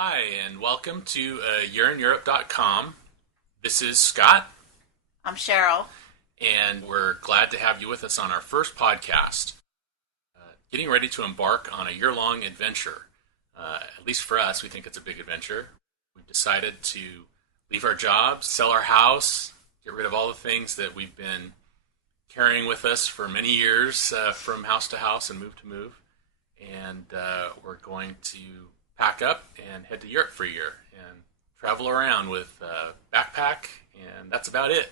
Hi, and welcome to yearineurope.com. This is Scott, I'm Sheryl. and we're glad to have you with us on our first podcast. Getting ready to embark on a year-long adventure. At least for us, we think it's a big adventure. We've decided to leave our jobs, sell our house, get rid of all the things that we've been carrying with us for many years from house to house and move to move. And we're going to pack up and head to Europe for a year and travel around with a backpack, and that's about it.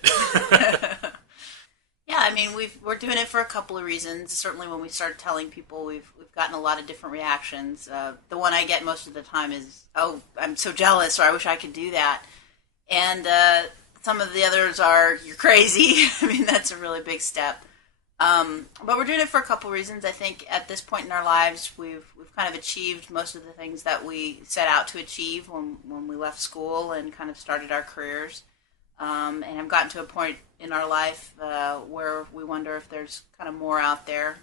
Yeah, I mean, we're doing it for a couple of reasons. Certainly, when we start telling people, we've gotten a lot of different reactions. The one I get most of the time is, "Oh, I'm so jealous," or "I wish I could do that." And some of the others are, "You're crazy." I mean, that's a really big step. But we're doing it for a couple of reasons. I think at this point in our lives, we've kind of achieved most of the things that we set out to achieve when we left school and kind of started our careers. And have gotten to a point in our life where we wonder if there's kind of more out there.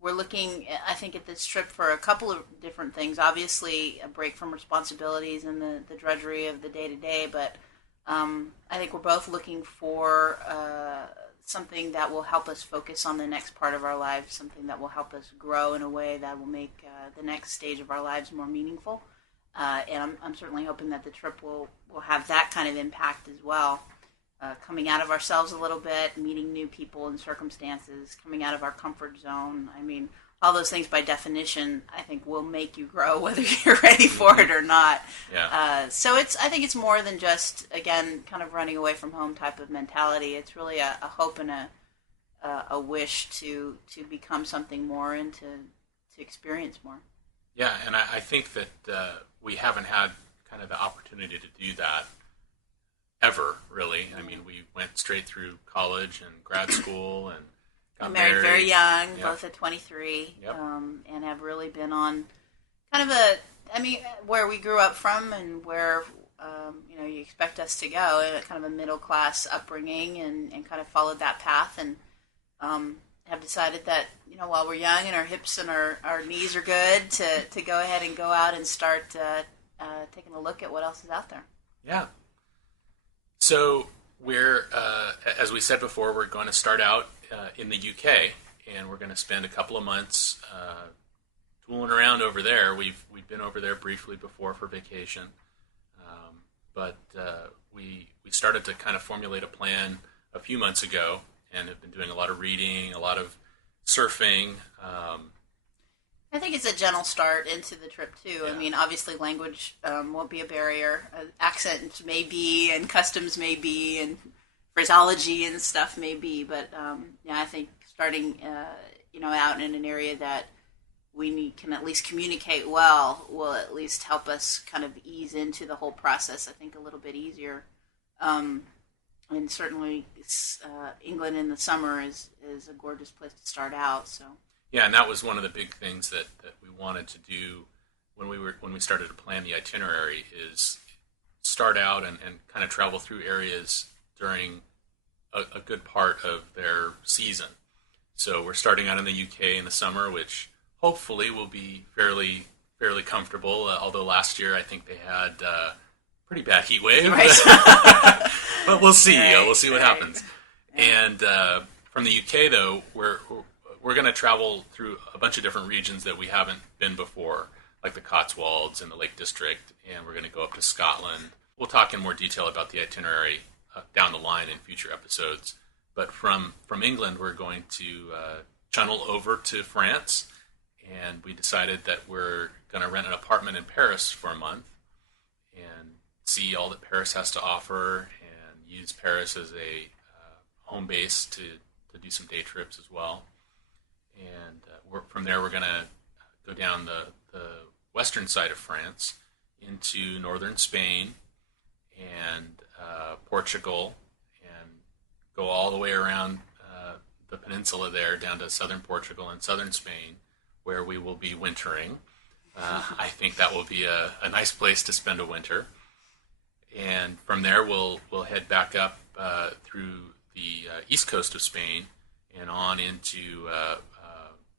We're looking, I think, at this trip for a couple of different things. Obviously, a break from responsibilities and the drudgery of the day-to-day, but I think we're both looking for something that will help us focus on the next part of our lives, something that will help us grow in a way that will make the next stage of our lives more meaningful. And I'm certainly hoping that the trip will have that kind of impact as well. Coming out of ourselves a little bit, meeting new people and circumstances, coming out of our comfort zone. I mean, all those things by definition, I think, will make you grow whether you're ready for it or not. Yeah. So I think it's more than just, again, kind of running away from home type of mentality. It's really a hope and a wish to become something more and to experience more. Yeah, and I think that we haven't had kind of the opportunity to do that ever, really. I mean, we went straight through college and grad school and We got married very young, Yep. both at 23, Yep. and have really been on kind of where we grew up from and where, you expect us to go, kind of a middle-class upbringing and kind of followed that path and have decided that, while we're young and our hips and our knees are good, to go ahead and go out and start taking a look at what else is out there. Yeah. So we're, as we said before, we're going to start out in the UK, and we're going to spend a couple of months tooling around over there. We've been over there briefly before for vacation, but we started to kind of formulate a plan a few months ago, and have been doing a lot of reading, a lot of surfing. I think it's a gentle start into the trip, too. I mean, obviously language won't be a barrier. Accent may be, and customs may be, and phraseology and stuff may be. But, I think starting, out in an area that we can at least communicate well will at least help us kind of ease into the whole process, I think, a little bit easier. And certainly England in the summer is a gorgeous place to start out, so... Yeah, and that was one of the big things that we wanted to do when we started to plan the itinerary, is start out and kind of travel through areas during a good part of their season. So we're starting out in the UK in the summer, which hopefully will be fairly comfortable. Although last year I think they had pretty bad heat wave, Right. but we'll see. Right, we'll see what right. happens. Yeah. And from the UK though, we're going to travel through a bunch of different regions that we haven't been before, like the Cotswolds and the Lake District, and we're going to go up to Scotland. We'll talk in more detail about the itinerary down the line in future episodes. But from England, we're going to channel over to France, and we decided that we're going to rent an apartment in Paris for a month and see all that Paris has to offer and use Paris as a home base to do some day trips as well. And from there, we're going to go down the western side of France into northern Spain and Portugal, and go all the way around the peninsula there down to southern Portugal and southern Spain, where we will be wintering. I think that will be a nice place to spend a winter. And from there, we'll head back up through the east coast of Spain and on into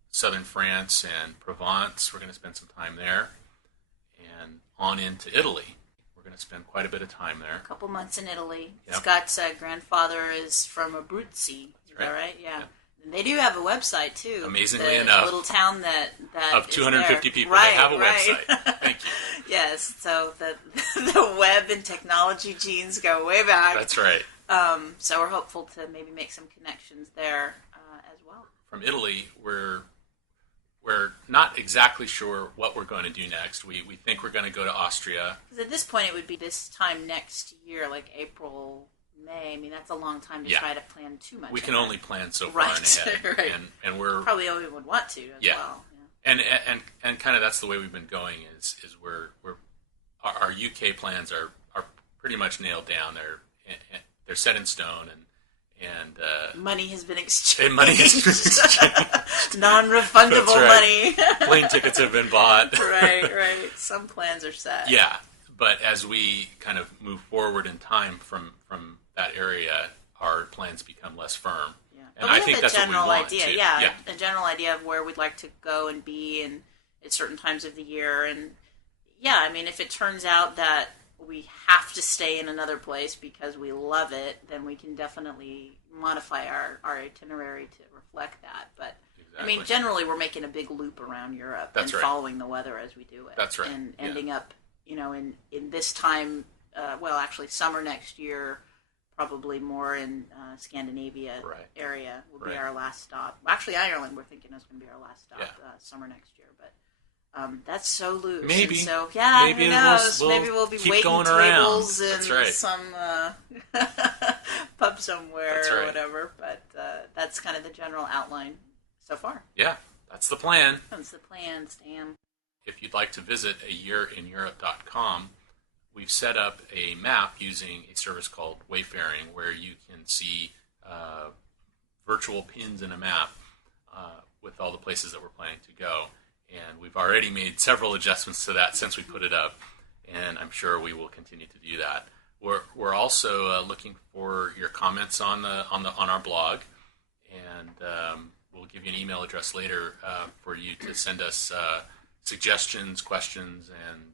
southern France and Provence. We're going to spend some time there. and on into Italy. We're going to spend quite a bit of time there. A couple months in Italy. Yep. Scott's grandfather is from Abruzzi. Is that right? Yeah. And they do have a website too. Amazing. The little town that of is 250 there. people. Right. Website. Yes. So the web and technology genes go way back. That's right. So we're hopeful to maybe make some connections there as well. From Italy, we're not exactly sure what we're going to do next. We think we're going to go to Austria. Because at this point, it would be this time next year, like April, May. I mean, that's a long time to try to plan too much. We can ahead. only plan so far. Right, right. And we're probably all we would want to as well. Yeah. And kind of that's the way we've been going. Is our UK plans are pretty much nailed down. They're set in stone and money has been exchanged. Non-refundable money. Plane tickets have been bought. Right. Some plans are set. Yeah, but as we kind of move forward in time from that area, our plans become less firm. Yeah, and but we have a general idea. Yeah, a general idea of where we'd like to go and be, and at certain times of the year. And yeah, I mean, if it turns out that we have to stay in another place because we love it, then we can definitely modify our itinerary to reflect that. But I mean, generally, we're making a big loop around Europe and following the weather as we do it. That's right. And ending up, in this time, actually summer next year, probably more in Scandinavia area will be our last stop. Actually, Ireland, we're thinking is going to be our last stop summer next year. But that's so loose. Maybe. And so, who knows? Maybe we'll be waiting tables in some pub somewhere or whatever. But that's kind of the general outline so far. Yeah, that's the plan. That's the plan, Stan. If you'd like to visit ayearineurope.com, we've set up a map using a service called Wayfaring, where you can see virtual pins in a map with all the places that we're planning to go. And we've already made several adjustments to that since we put it up, and I'm sure we will continue to do that. We're also looking for your comments on our blog, and we'll give you an email address later for you to send us suggestions, questions, and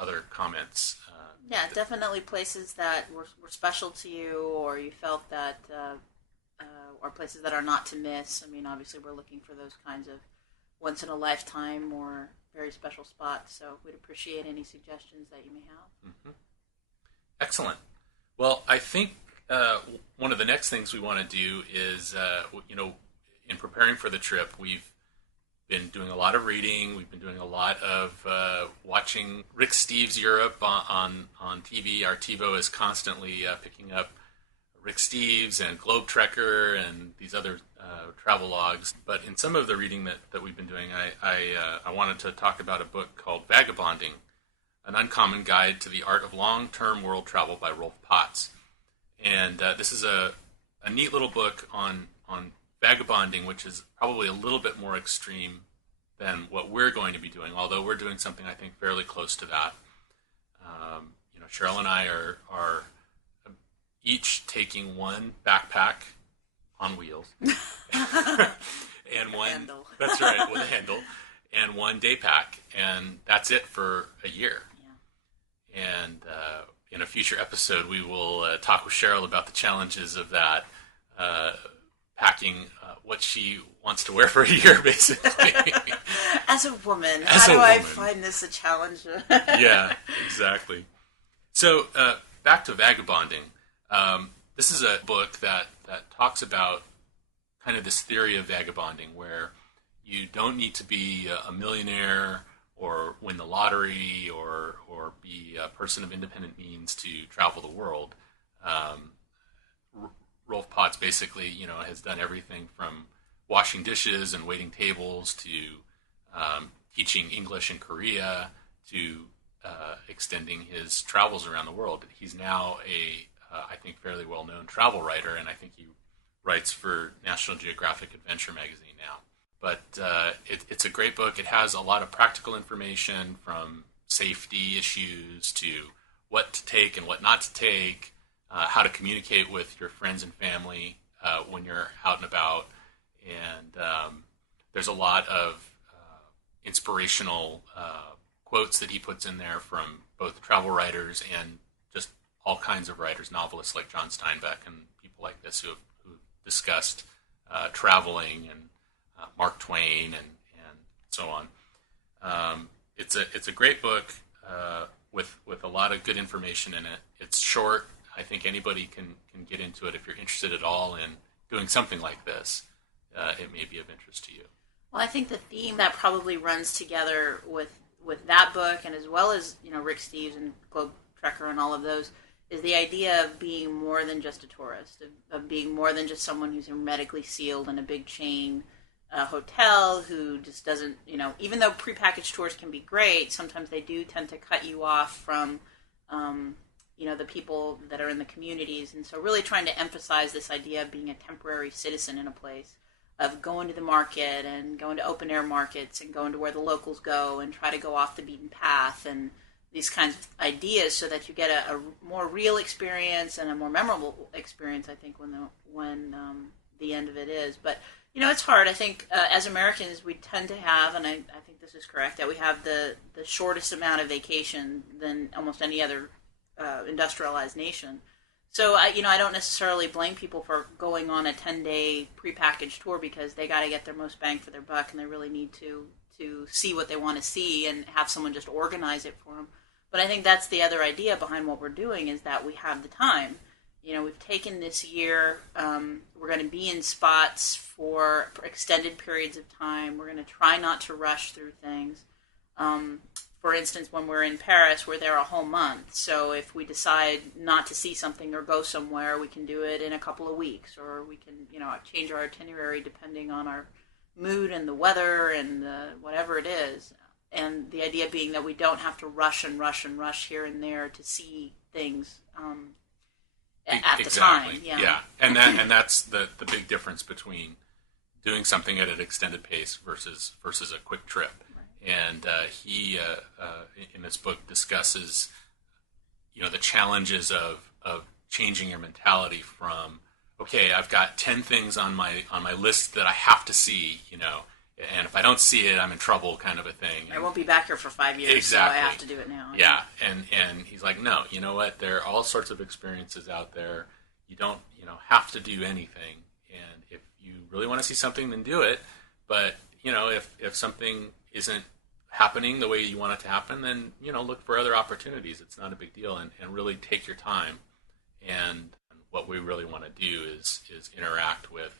other comments. Yeah, definitely places that were special to you, or you felt that are places that are not to miss. I mean, obviously, we're looking for those kinds of once-in-a-lifetime or very special spots, so we'd appreciate any suggestions that you may have. Mm-hmm. Excellent. Well, I think one of the next things we want to do is, in preparing for the trip, we've been doing a lot of reading. We've been doing a lot of watching Rick Steves Europe on TV. Our TiVo is constantly picking up Rick Steves and Globe Trekker and these other travel logs. But in some of the reading that we've been doing, I wanted to talk about a book called Vagabonding, An Uncommon Guide to the Art of Long-Term World Travel by Rolf Potts. And this is a neat little book on vagabonding, which is probably a little bit more extreme than what we're going to be doing, although we're doing something I think fairly close to that. Sheryl and I are each taking one backpack on wheels and one handle. That's right, one handle, and one day pack, and that's it for a year. Yeah. And in a future episode, we will talk with Sheryl about the challenges of that. Packing what she wants to wear for a year, basically. As a woman, how do I find this a challenge? Yeah, exactly. So, back to vagabonding. This is a book that talks about kind of this theory of vagabonding, where you don't need to be a millionaire or win the lottery or be a person of independent means to travel the world. Rolf Potts basically, has done everything from washing dishes and waiting tables to teaching English in Korea to extending his travels around the world. He's now I think, fairly well-known travel writer, and I think he writes for National Geographic Adventure magazine now. But it's a great book. It has a lot of practical information, from safety issues to what to take and what not to take, how to communicate with your friends and family when you're out and about. And there's a lot of inspirational quotes that he puts in there from both travel writers and just all kinds of writers, novelists like John Steinbeck and people like this who have discussed traveling, and Mark Twain and so on. It's a great book with a lot of good information in it. It's short. I think anybody can get into it if you're interested at all in doing something like this. It may be of interest to you. Well, I think the theme that probably runs together with that book, and as well as Rick Steves and Globe Trekker and all of those, is the idea of being more than just a tourist, of being more than just someone who's hermetically sealed in a big chain hotel who just doesn't, even though prepackaged tours can be great, sometimes they do tend to cut you off from, the people that are in the communities. And so really trying to emphasize this idea of being a temporary citizen in a place, of going to the market and going to open air markets and going to where the locals go and try to go off the beaten path and these kinds of ideas, so that you get a more real experience and a more memorable experience, I think, when the end of it is. But, it's hard. I think as Americans, we tend to have, and I think this is correct, that we have the shortest amount of vacation than almost any other industrialized nation. So, I don't necessarily blame people for going on a 10-day prepackaged tour, because they got to get their most bang for their buck, and they really need to see what they want to see and have someone just organize it for them. But I think that's the other idea behind what we're doing, is that we have the time. We've taken this year, we're going to be in spots for extended periods of time. We're going to try not to rush through things. For instance, when we're in Paris, we're there a whole month. So if we decide not to see something or go somewhere, we can do it in a couple of weeks, or we can, change our itinerary depending on our mood and the weather and whatever it is. And the idea being that we don't have to rush and rush and rush here and there to see things at the time. Yeah. And that's the big difference between doing something at an extended pace versus a quick trip. Right. And he in this book discusses the challenges of changing your mentality from, okay, I've got 10 things on my list that I have to see, and if I don't see it, I'm in trouble, kind of a thing. I won't be back here for 5 years, exactly. So I have to do it now. Yeah. And he's like, no, you know what? There are all sorts of experiences out there. You don't, have to do anything. And if you really want to see something, then do it. But, if something isn't happening the way you want it to happen, then, look for other opportunities. It's not a big deal. And really take your time. And what we really want to do is interact with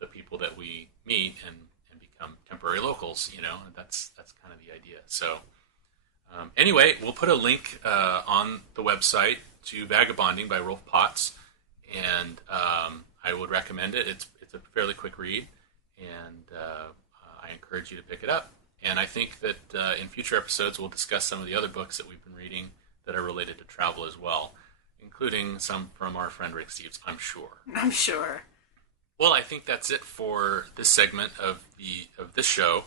the people that we meet and become temporary locals, and that's kind of the idea. So anyway, we'll put a link on the website to Vagabonding by Rolf Potts, and I would recommend it. It's a fairly quick read, and I encourage you to pick it up. And I think that in future episodes we'll discuss some of the other books that we've been reading that are related to travel as well, including some from our friend Rick Steves, I'm sure. Well, I think that's it for this segment of this show.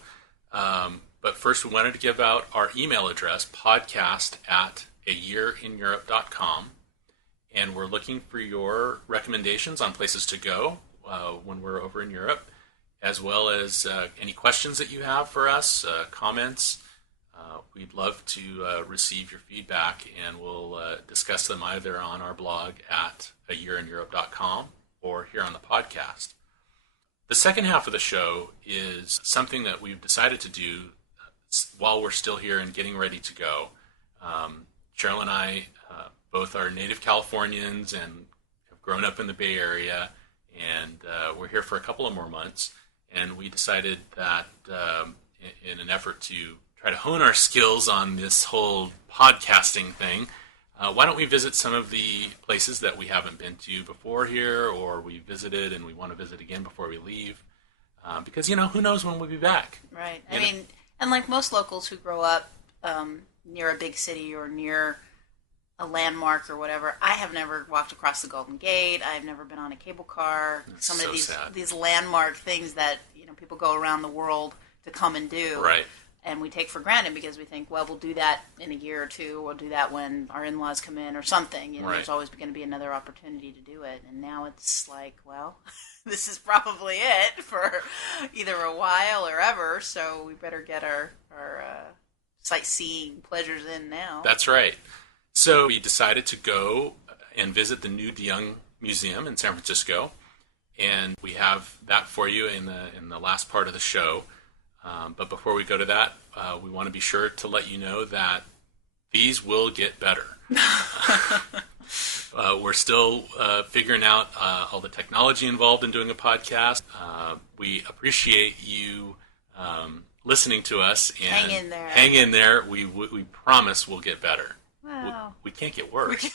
But first, we wanted to give out our email address, podcast@ayearineurope.com. And we're looking for your recommendations on places to go when we're over in Europe, as well as any questions that you have for us, comments. We'd love to receive your feedback, and we'll discuss them either on our blog at ayearineurope.com or here on the podcast. The second half of the show is something that we've decided to do while we're still here and getting ready to go. Sheryl and I both are native Californians and have grown up in the Bay Area, and we're here for a couple of more months. And we decided that in an effort to try to hone our skills on this whole podcasting thing, why don't we visit some of the places that we haven't been to before here, or we visited and we want to visit again before we leave? Because, who knows when we'll be back. Right. I mean, and like most locals who grow up near a big city or near a landmark or whatever, I have never walked across the Golden Gate. I've never been on a cable car. Some of these landmark things that, people go around the world to come and do. Right. And we take for granted because we think, well, we'll do that in a year or two. We'll do that when our in-laws come in or something. Right. There's always going to be another opportunity to do it. And now it's like, well, this is probably it for either a while or ever. So we better get our sightseeing pleasures in now. That's right. So we decided to go and visit the new De Young Museum in San Francisco, and we have that for you in the last part of the show. But before we go to that, we want to be sure to let you know that these will get better. We're still figuring out all the technology involved in doing a podcast. We appreciate you listening to us. And hang in there. Hang in there. We promise we'll get better. Wow. We can't get worse.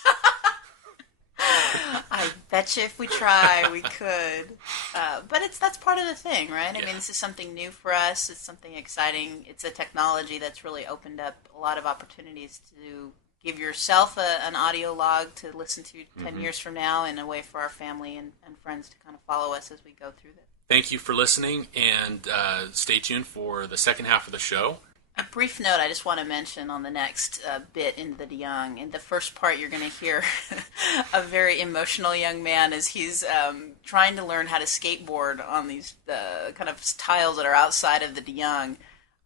I bet you if we try, we could. But that's part of the thing, right? I mean, this is something new for us. It's something exciting. It's a technology that's really opened up a lot of opportunities to give yourself an audio log to listen to 10 years from now, and a way for our family and friends to kind of follow us as we go through this. Thank you for listening, and stay tuned for the second half of the show. A brief note I just want to mention on the next bit into the De Young. In the first part, you're going to hear a very emotional young man as he's trying to learn how to skateboard on these kind of tiles that are outside of the De Young.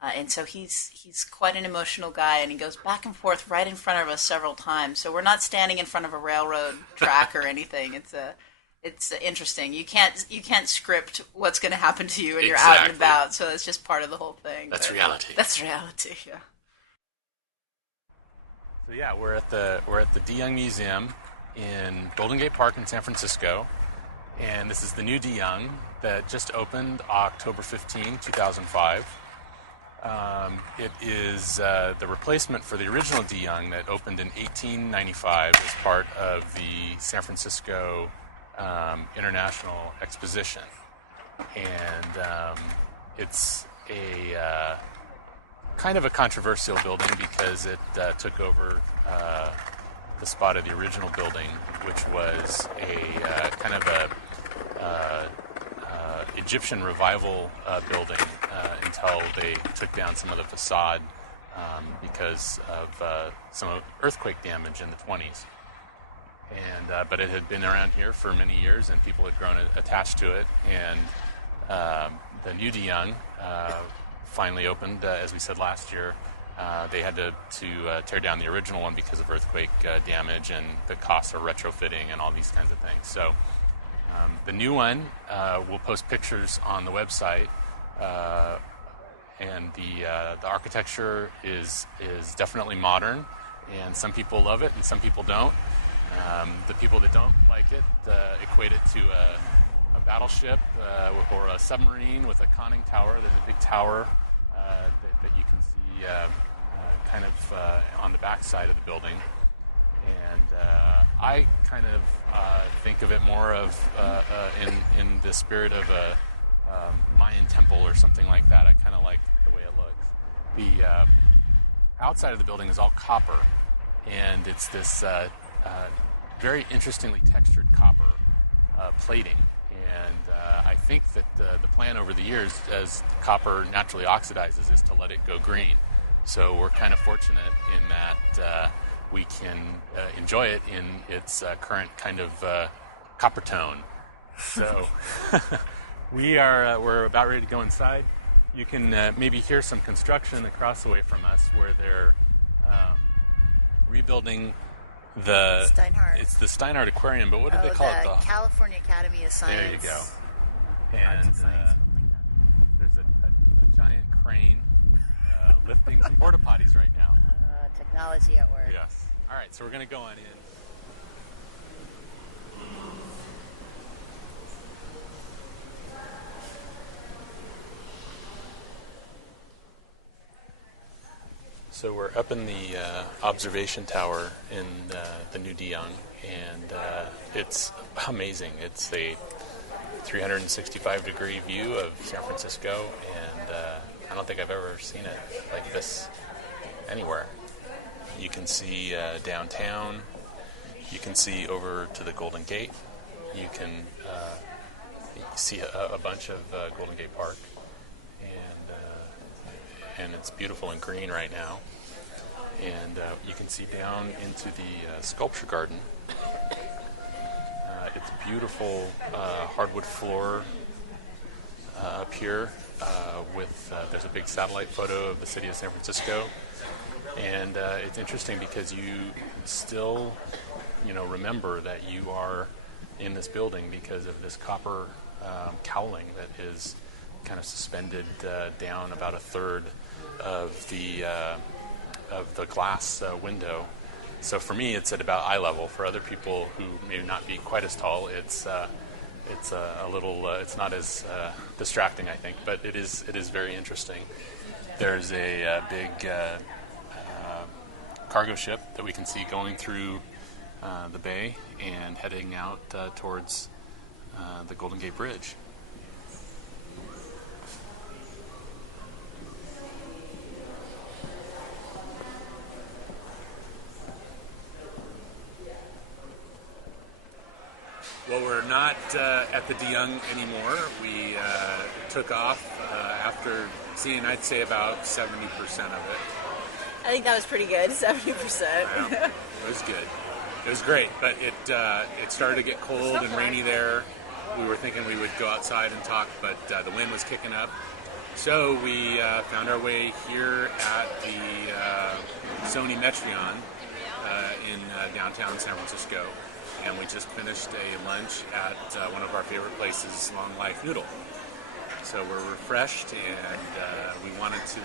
And so he's quite an emotional guy, and he goes back and forth right in front of us several times. So we're not standing in front of a railroad track or anything. It's interesting. You can't script what's going to happen to you when you're out and about. So it's just part of the whole thing. That's reality. That's reality. Yeah. So yeah, we're at the De Young Museum in Golden Gate Park in San Francisco, and this is the new De Young that just opened October 15, 2005. It is the replacement for the original De Young that opened in 1895 as part of the San Francisco International Exposition, and it's a kind of a controversial building because it took over the spot of the original building, which was a kind of a Egyptian revival building until they took down some of the facade because of some earthquake damage in the 20s. And but it had been around here for many years, and people had grown attached to it. And the new De Young finally opened, as we said last year. They had to tear down the original one because of earthquake damage and the cost of retrofitting and all these kinds of things. So the new one, we'll post pictures on the website, and the architecture is definitely modern. And some people love it, and some people don't. The people that don't like it equate it to a battleship or a submarine with a conning tower. There's a big tower that you can see kind of on the back side of the building. And I kind of think of it more of in the spirit of a Mayan temple or something like that. I kind of like the way it looks. The outside of the building is all copper, and it's this very interestingly textured copper plating. And I think that the plan over the years, as copper naturally oxidizes, is to let it go green. So we're kind of fortunate in that we can enjoy it in its current kind of copper tone. So we're about ready to go inside. You can maybe hear some construction across the way from us where they're rebuilding the Steinhardt. It's the Steinhardt Aquarium, but what do they call it? The California Academy of Science. There you go. Arts and Science. There's a giant crane lifting some porta potties right now. Technology at work. Yes. All right, so we're going to go on in. So we're up in the observation tower in the new De Young, and it's amazing. It's a 365-degree view of San Francisco, and I don't think I've ever seen it like this anywhere. You can see downtown. You can see over to the Golden Gate. You can see a bunch of Golden Gate Park, and it's beautiful and green right now. And you can see down into the sculpture garden. It's beautiful hardwood floor, up here with there's a big satellite photo of the city of San Francisco, and it's interesting because you still remember that you are in this building because of this copper cowling that is kind of suspended down about a third of the glass window. So for me, it's at about eye level. For other people who may not be quite as tall, it's a little. It's not as distracting, I think, but it is very interesting. There's a big cargo ship that we can see going through the bay and heading out towards the Golden Gate Bridge. Well, we're not at the De Young anymore. We took off after seeing, I'd say, about 70% of it. I think that was pretty good, 70%. It was good. It was great, but it started to get cold and rainy there. We were thinking we would go outside and talk, but the wind was kicking up. So we found our way here at the Sony Metreon in downtown San Francisco. And we just finished a lunch at one of our favorite places, Long Life Noodle. So we're refreshed, and we wanted to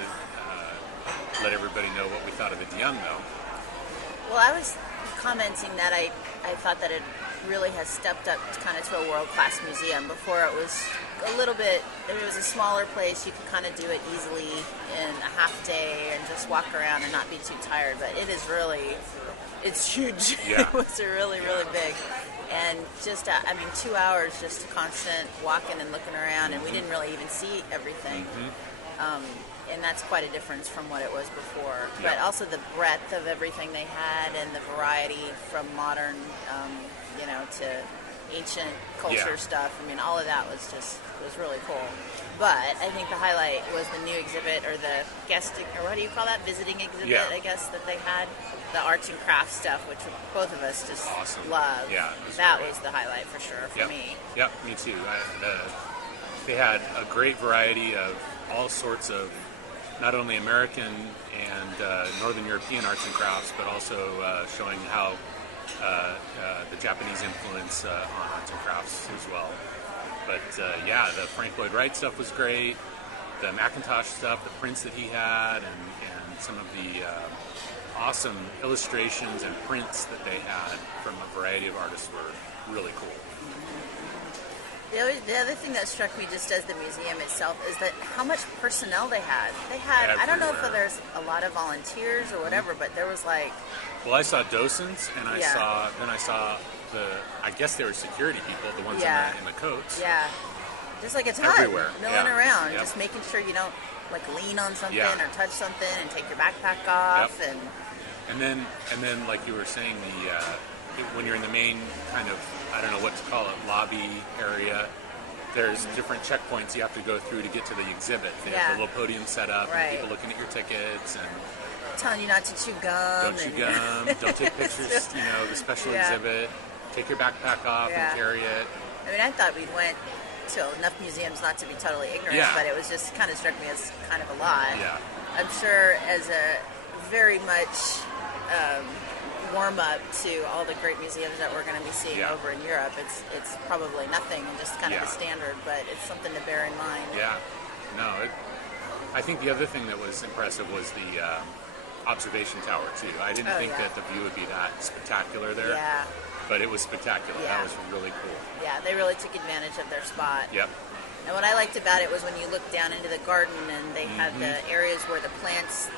let everybody know what we thought of the De Young. Well, I was commenting that I thought that it really has stepped up kind of to a world-class museum. Before it was a little bit, it was a smaller place. You could kind of do it easily in a half day and just walk around and not be too tired. But it is really... It's huge. It was really, really big. And just, 2 hours just to constant walking and looking around, and we didn't really even see everything. And that's quite a difference from what it was before. But also the breadth of everything they had and the variety from modern, to ancient culture stuff. I mean, all of that was really cool. But I think the highlight was the new exhibit, or the or what do you call that? Visiting exhibit, I guess, that they had. The arts and crafts stuff, which both of us just love. Yeah, that was the highlight for sure for me. Yeah, me too. They had a great variety of all sorts of not only American and Northern European arts and crafts, but also showing how the Japanese influence on arts and crafts as well. But the Frank Lloyd Wright stuff was great. The Macintosh stuff, the prints that he had, and some of the awesome illustrations and prints that they had from a variety of artists were really cool. The other thing that struck me just as the museum itself is that how much personnel they had. They had, I don't know if there's a lot of volunteers or whatever, but there was like... Well, I saw docents, and I saw I guess there were security people, the ones in the coats. Yeah. Just like a ton, milling around, just making sure you don't like lean on something or touch something and take your backpack off And then, like you were saying, when you're in the main kind of, I don't know what to call it, lobby area, there's different checkpoints you have to go through to get to the exhibit. They have a little podium set up, people looking at your tickets. And telling you not to chew gum. Don't take pictures of the special exhibit. Take your backpack off and carry it. I mean, I thought we went to enough museums not to be totally ignorant, but it was just kind of struck me as kind of a lot. I'm sure as a very much warm-up to all the great museums that we're going to be seeing over in Europe, it's probably nothing and just kind of the standard, but it's something to bear in mind. I think the other thing that was impressive was the observation tower, too. I didn't think that the view would be that spectacular there. Yeah. But it was spectacular. It was really cool. Yeah, they really took advantage of their spot. Yeah. And what I liked about it was when you looked down into the garden and they had the areas where the plants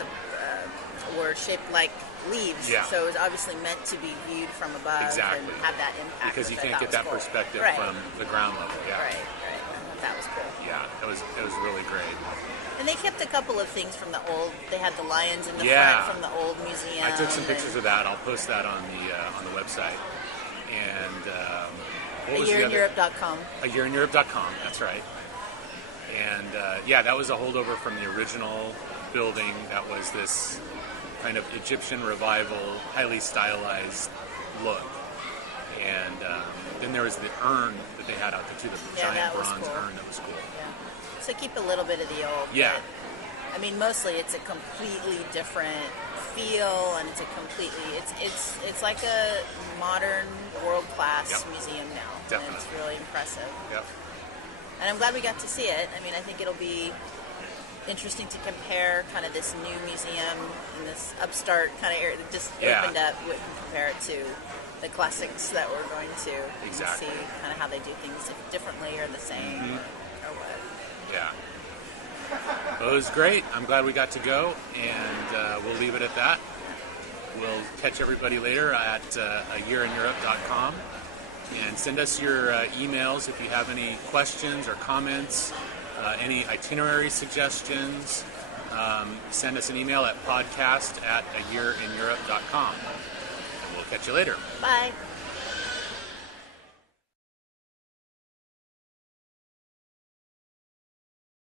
were shaped like leaves. Yeah. So it was obviously meant to be viewed from above and have that impact, which I thought was cool. Right. From the ground level. Yeah. Right. I thought that was cool. Yeah, it was really great. And they kept a couple of things from the old. They had the lions in the front from the old museum. I took some pictures of that. I'll post that on the website. And ayearineurope.com. Ayearineurope.com. That's right. And that was a holdover from the original building. That was this kind of Egyptian revival, highly stylized look. And then there was the urn that they had at the two different that was cool. Which was cool. Yeah. So keep a little bit of the old, Yeah. but I mean, mostly it's a completely different feel, and it's like a modern world-class museum now, and it's really impressive. Yeah. And I'm glad we got to see it. I mean, I think it'll be interesting to compare kind of this new museum in this upstart kind of area that just opened up, and compare it to the classics that we're going to, and see kind of how they do things differently or the same, or what. Yeah. It was great. I'm glad we got to go, and we'll leave it at that. We'll catch everybody later at ayearineurope.com, and send us your emails if you have any questions or comments, any itinerary suggestions. Send us an email at podcast@ayearineurope.com. We'll catch you later. Bye.